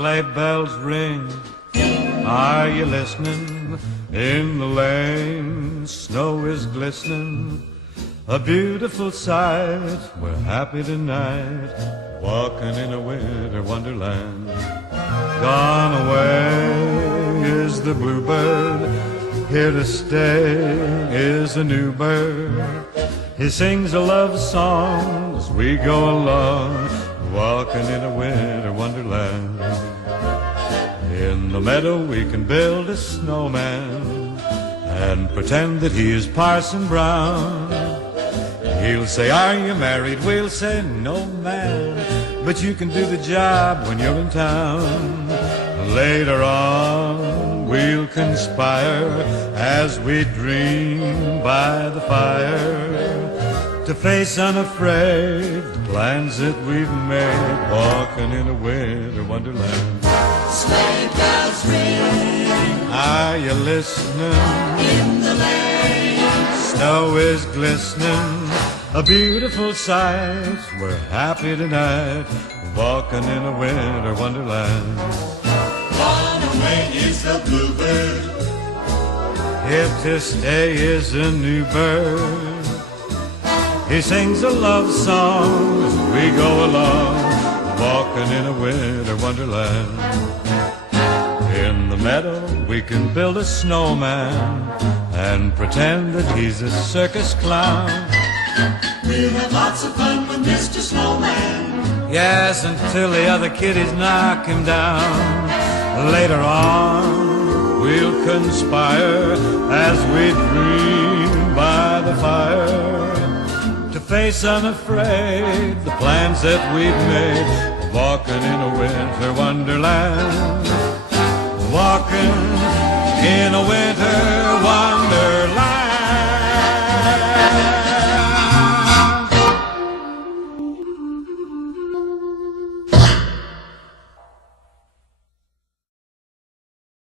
sleigh bells ring. Are you listening? In the lane, snow is glistening. A beautiful sight. We're happy tonight, walking in a winter wonderland. Gone away is the bluebird. Here to stay is a new bird. He sings a love song as we go along, walking in a winter wonderland. In the meadow we can build a snowman and pretend that he is Parson Brown. He'll say, are you married? We'll say, no, man, but you can do the job when you're in town. Later on we'll conspire as we dream by the fire to face unafraid the plans that we've made, walking in a winter wonderland. Sleigh bells ring. Are you listening? In the lane, Snow is glistening, a beautiful sight. We're happy tonight, walking in a winter wonderland. gone away is the bluebird. Here to stay is a new bird. He sings a love song as we go along, walking in a winter wonderland. In the meadow we can build a snowman and pretend that he's a circus clown. We'll have lots of fun with Mr. Snowman. Yes, until the other kiddies knock him down. Later on we'll conspire as we dream by the fire to face unafraid the plans that we've made, walking in a winter wonderland, walking in a winter